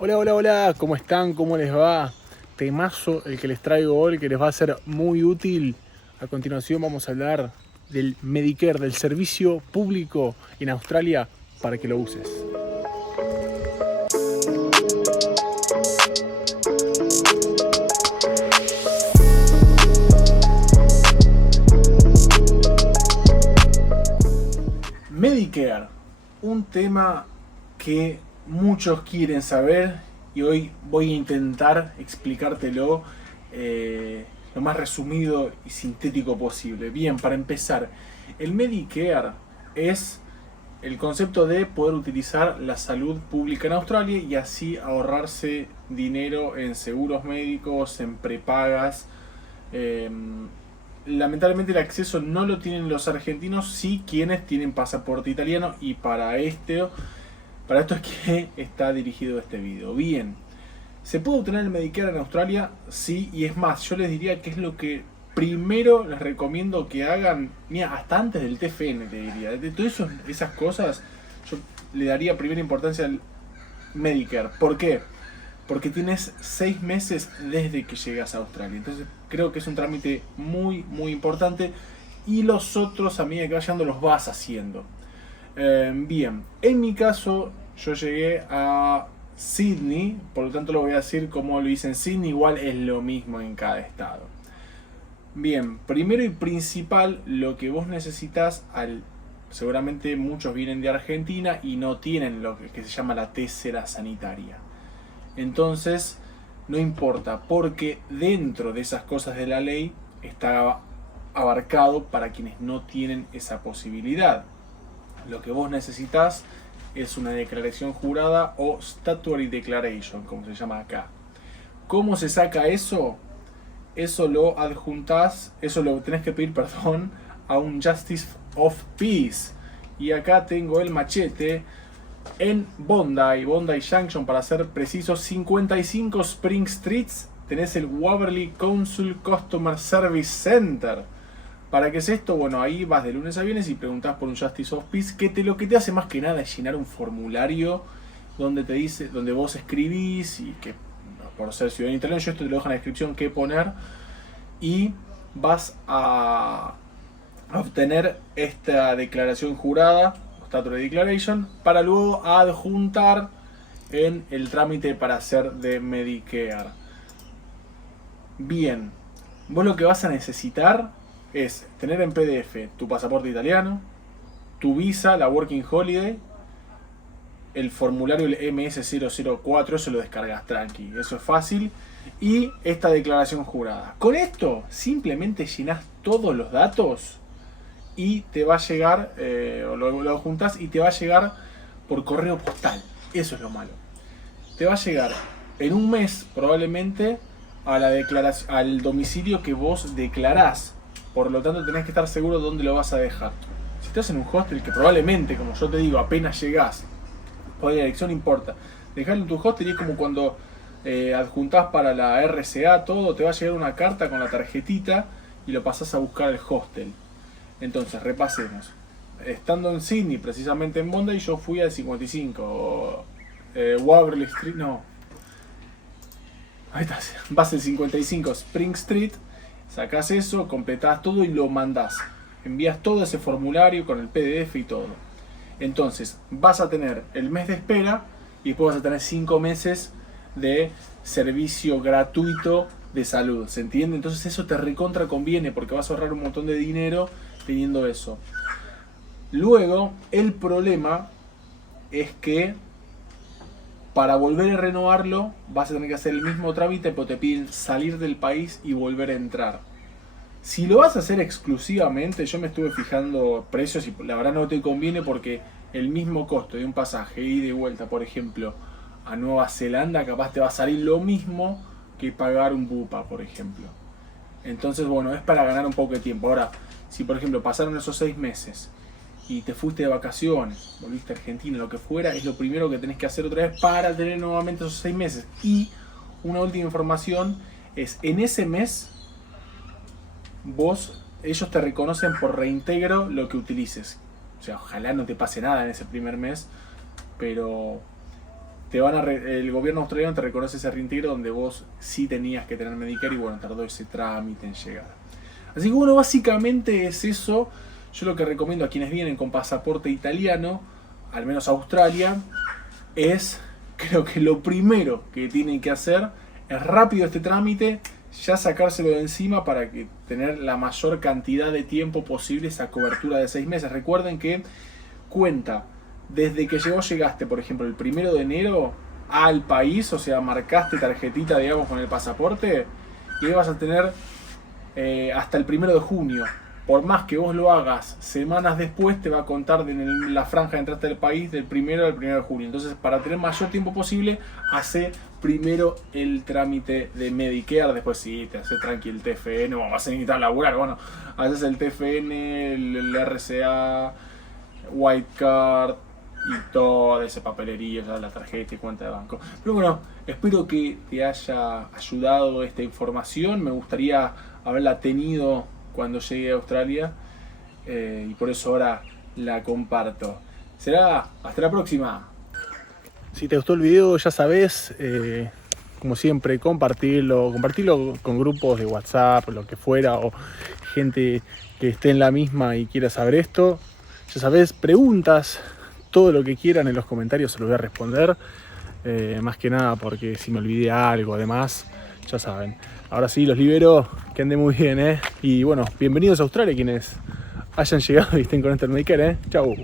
Hola, hola, hola, ¿cómo están? ¿Cómo les va? Temazo el que les traigo hoy, que les va a ser muy útil. A continuación vamos a hablar del Medicare, del servicio público en Australia para que lo uses. Medicare, un tema que muchos quieren saber y hoy voy a intentar explicártelo lo más resumido y sintético posible. Bien, para empezar, el Medicare es el concepto de poder utilizar la salud pública en Australia y así ahorrarse dinero en seguros médicos, en prepagas. Eh, Lamentablemente el acceso no lo tienen los argentinos, sí quienes tienen pasaporte italiano, y para esto es que está dirigido este video. Bien, ¿se puede obtener el Medicare en Australia? Sí, y es más, yo les diría que es lo que primero les recomiendo que hagan, mira, hasta antes del TFN te diría. De todas esas cosas, yo le daría primera importancia al Medicare. ¿Por qué? Porque tienes 6 meses desde que llegas a Australia. Entonces creo que es un trámite muy, muy importante. Y los otros, a medida que vayando, los vas haciendo. Bien, en mi caso, yo llegué a Sydney, por lo tanto lo voy a decir como lo hice en Sydney, igual es lo mismo en cada estado. Bien, primero y principal, lo que vos necesitas seguramente muchos vienen de Argentina y no tienen lo que se llama la tesera sanitaria. Entonces, no importa, porque dentro de esas cosas de la ley está abarcado para quienes no tienen esa posibilidad. Lo que vos necesitas es una declaración jurada o statutory declaration, como se llama acá. ¿Cómo se saca eso? Eso lo adjuntás, eso lo tenés que pedir, perdón, a un Justice of Peace. Y acá tengo el machete en Bondi Junction, para ser precisos, 55 Spring Streets, tenés el Waverley Council Customer Service Center. ¿Para qué es esto? Bueno, ahí vas de lunes a viernes y preguntás por un Justice of Peace, que lo que te hace más que nada es llenar un formulario donde te dice, donde vos escribís, y que por ser ciudadano italiano, yo esto te lo dejo en la descripción qué poner, y vas a obtener esta declaración jurada, Statutory Declaration, para luego adjuntar en el trámite para hacer de Medicare. Bien, vos lo que vas a necesitar es tener en PDF tu pasaporte italiano, tu visa, la Working Holiday, el formulario el MS004, eso lo descargas tranqui, eso es fácil, y esta declaración jurada. Con esto simplemente llenas todos los datos y te va a llegar, o lo juntas y te va a llegar por correo postal. Eso es lo malo. Te va a llegar en un mes probablemente a la al domicilio que vos declarás. Por lo tanto tenés que estar seguro de dónde lo vas a dejar. Si estás en un hostel que probablemente, como yo te digo, apenas llegás, por la dirección no importa, dejarlo en tu hostel, y es como cuando adjuntás para la RCA todo, te va a llegar una carta con la tarjetita y lo pasás a buscar al hostel. Entonces, repasemos. Estando en Sydney, precisamente en Bondi, yo fui al 55. Waverley Street, no. Ahí está. Vas al 55 Spring Street, sacás eso, completás todo y lo mandás. Envías todo ese formulario con el PDF y todo. Entonces, vas a tener el mes de espera y después vas a tener 5 meses de servicio gratuito de salud. ¿Se entiende? Entonces, eso te recontra conviene porque vas a ahorrar un montón de dinero teniendo eso. Luego, el problema es que para volver a renovarlo vas a tener que hacer el mismo trámite, pero te piden salir del país y volver a entrar. Si lo vas a hacer exclusivamente, yo me estuve fijando precios y la verdad no te conviene, porque el mismo costo de un pasaje ida y de vuelta, por ejemplo, a Nueva Zelanda, capaz te va a salir lo mismo que pagar un Bupa, por ejemplo. Entonces, bueno, es para ganar un poco de tiempo. Ahora, si por ejemplo pasaron esos 6 meses y te fuiste de vacaciones, volviste a Argentina, lo que fuera, es lo primero que tenés que hacer otra vez para tener nuevamente esos 6 meses. Y una última información es, en ese mes, ellos te reconocen por reintegro lo que utilices. O sea, ojalá no te pase nada en ese primer mes, pero el gobierno australiano te reconoce ese reintegro donde vos sí tenías que tener Medicare y bueno, tardó ese trámite en llegar. Así que bueno, básicamente es eso. Yo lo que recomiendo a quienes vienen con pasaporte italiano, al menos a Australia, es, creo que lo primero que tienen que hacer es rápido este trámite, ya sacárselo de encima para que tener la mayor cantidad de tiempo posible esa cobertura de 6 meses. Recuerden que cuenta desde que llegaste, por ejemplo, el 1 de enero al país, o sea, marcaste tarjetita, digamos, con el pasaporte, y ahí vas a tener hasta el 1 de junio. Por más que vos lo hagas semanas después, te va a contar en la franja de entrada del país del 1 de junio. Entonces, para tener mayor tiempo posible, hace primero el trámite de Medicare. Después sí, te haces tranqui el TFN, o vas a necesitar laburar. Bueno, haces el TFN, el RCA, White Card y toda esa papelería, ya la tarjeta y cuenta de banco. Pero bueno, espero que te haya ayudado esta información. Me gustaría haberla tenido cuando llegue a Australia y por eso ahora la comparto. Será hasta la próxima. Si te gustó el video, ya sabes, como siempre, compartirlo con grupos de WhatsApp, lo que fuera, o gente que esté en la misma y quiera saber esto. Ya sabes, preguntas, todo lo que quieran en los comentarios se los voy a responder. Más que nada porque si me olvidé algo, además, ya saben. Ahora sí, los libero, que anden muy bien, Y bueno, bienvenidos a Australia quienes hayan llegado y estén con este Medicare, Chau.